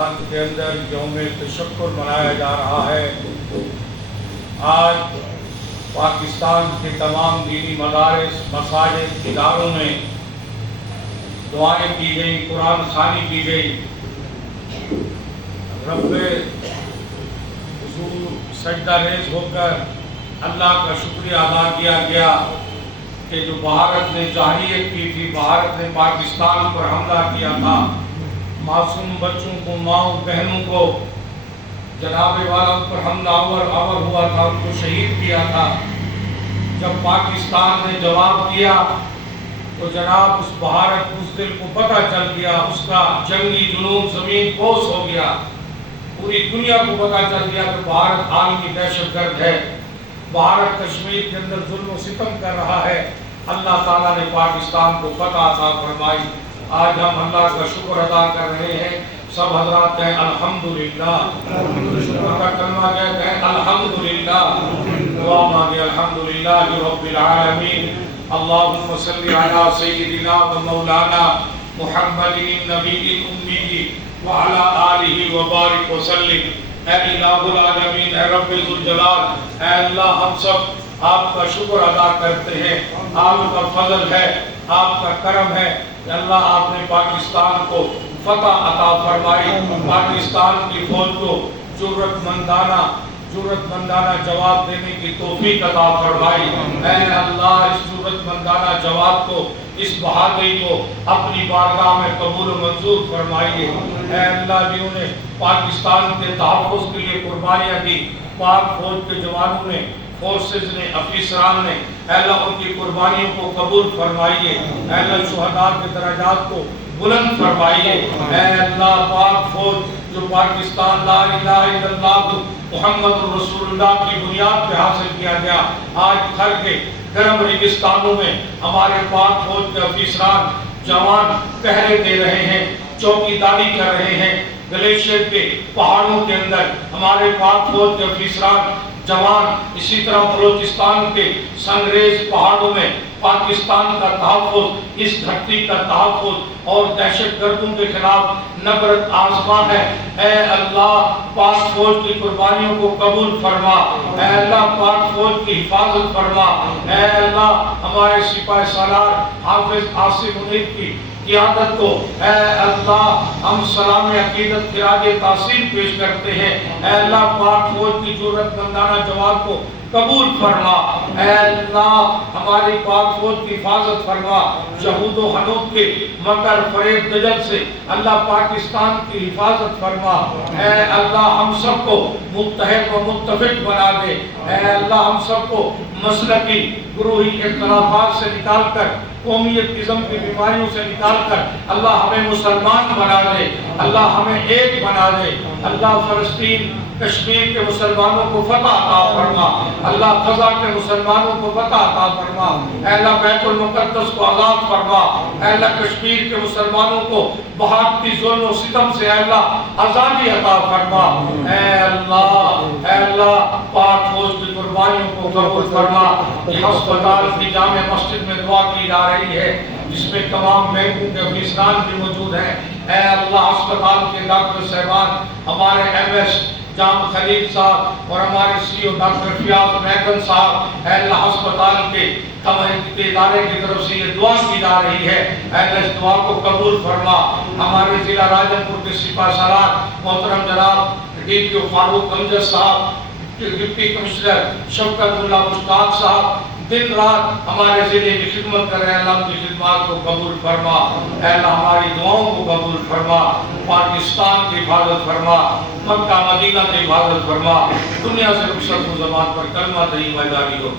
کے اندر یوم تشکر منایا جا رہا ہے۔ آج پاکستان کے تمام دینی مدارس، مساجد، اداروں میں دعائیں کی گئی، قرآن خوانی کی گئی۔ رب حضور سجدہ ریز ہو کر اللہ کا شکریہ ادا کیا گیا کہ جو بھارت نے جاہلیت کی تھی، بھارت نے پاکستان پر حملہ کیا تھا، معصوم بچوں کو، ماؤں بہنوں کو جناب والا پر حملہ آور ہوا تھا، ان کو شہید کیا تھا۔ جب پاکستان نے جواب دیا تو جناب اس بھارت بزدل کو پتہ چل گیا، اس کا جنگی جنون زمین پوش ہو گیا، پوری دنیا کو پتہ چل گیا کہ بھارت عالمی دہشت گرد ہے، بھارت کشمیر کے اندر ظلم و ستم کر رہا ہے۔ اللہ تعالیٰ نے پاکستان کو فتح عطا فرمائی۔ آج ہم اللہ کا شکر ادا کر رہے ہیں۔ سب حضرات کہیں الحمدللہ، شکر کا کلمہ کہیں الحمدللہ، دعا مانگے الحمدللہ رب العالمین۔ اللہم صلی علی سیدنا و مولانا محمد النبی الامی وعلی آلہ وبارک وسلم۔ اے الہ العالمین، اے رب ذوالجلال، اے اللہ ہم سب آپ کا شکر ادا کرتے ہیں۔ آپ کا فضل ہے، آپ کا کرم ہے کہ اللہ آپ نے پاکستان کو فتح عطا فرمائی، پاکستان کی فوج کو جرأت مندانہ جواب دینے کی توفیق عطا فرمائی۔ اے اللہ اس جرأت مندانہ جواب کو، اس بہادری کو اپنی بارگاہ میں قبول و منظور فرمائیے۔ اے اللہ جنہوں نے پاکستان کے تحفظ کے لیے قربانیاں دی، پاک فوج کے جوانوں نے، فورسز نے، افسران نے، اے اللہ ان کی قربانیوں کو قبول فرمائیے۔ اے اللہ شہداء کے درجات کو بلند فرمائیے۔ اے اللہ پاک فوج جو پاکستان لا الہ الا اللہ محمد رسول اللہ کی بنیاد پہ حاصل کیا گیا، آج تھر کے گرم ریگستانوں میں ہمارے پاک فوج کے افسران جوان پہرے دے رہے ہیں، چوکی داری کر رہے ہیں۔ گلیشیر کے پہاڑوں کے اندر ہمارے پاک فوج کے افسران جوان، اسی طرح بلوچستان کے سنگریز پہاڑوں میں پاکستان کا تحفظ، اس دھرتی کا تحفظ اور دہشت گردوں کے خلاف نبرد آزما ہے۔ اے اللہ پاک فوج کی قربانیوں کو قبول فرما، اے اللہ پاک فوج کی حفاظت فرما۔ اے اللہ ہمارے سپاہ سالار حافظ عاصم منیر کی قیادت کو، اے اللہ ہم سلام عقیدت خراج تحسین پیش کرتے ہیں۔ اے اللہ پاک فوج کی جرأت مندانہ جواب کو قبول فرما۔ اے اللہ ہماری پاک فوج کی حفاظت فرما، یہود و حنود کے مکر فریب دجل سے اللہ پاکستان کی حفاظت فرما۔ اے اللہ ہم سب کو متحد و متفق بنا دے۔ اے اللہ ہم سب کو مسلکی گروہی اختلافات سے نکال کر، قومیت ازم کی بیماریوں سے نکال کر اللہ ہمیں مسلمان بنا دے، اللہ ہمیں ایک بنا دے۔ اللہ فلسطین کشمیر کے مسلمانوں کو فتح عطا فرما، اللہ غزہ کے مسلمانوں کو فتح عطا فرما۔ اے اللہ بیت المقدس کو آزاد فرما۔ اے اللہ کشمیر کے مسلمانوں کو بھارتی ظلم و ستم سے اے اللہ آزادی عطا فرما۔ اے اللہ پاک فوج کی قربانیوں کو قبول فرما۔ یہ ہسپتال کی جامع مسجد میں دعا کی جا رہی ہے جس میں تمام بینکوں کے افسران بھی موجود ہیں۔ اے اللہ ہسپتال کے ڈاکٹر صاحبان، ہمارے ایم ایس جام خلیل صاحب اور ہمارے سی او ڈاکٹر فیاض میکن صاحب، اے اللہ ہسپتال کے ادارے کی طرف سے یہ دعا کی جا رہی ہے، اے اللہ اس دعا کو قبول فرما۔ ہمارے ضلع راجن پور کے سپاہ سالار محترم جناب ڈی پی او فاروق امجد صاحب، ڈپٹی کمشنر شفقت اللہ مشتاق صاحب دن رات ہمارے ضلع کی خدمت کر رہے ہیں۔ اللہ ان کی خدمات کو قبول فرما۔ اے اللہ ہماری دعاؤں کو قبول فرما، پاکستان کی حفاظت فرما، مکہ مدینہ کی حفاظت فرما، دنیا سے رخصت و زمان پر کلمہ طیبہ جاری ہو۔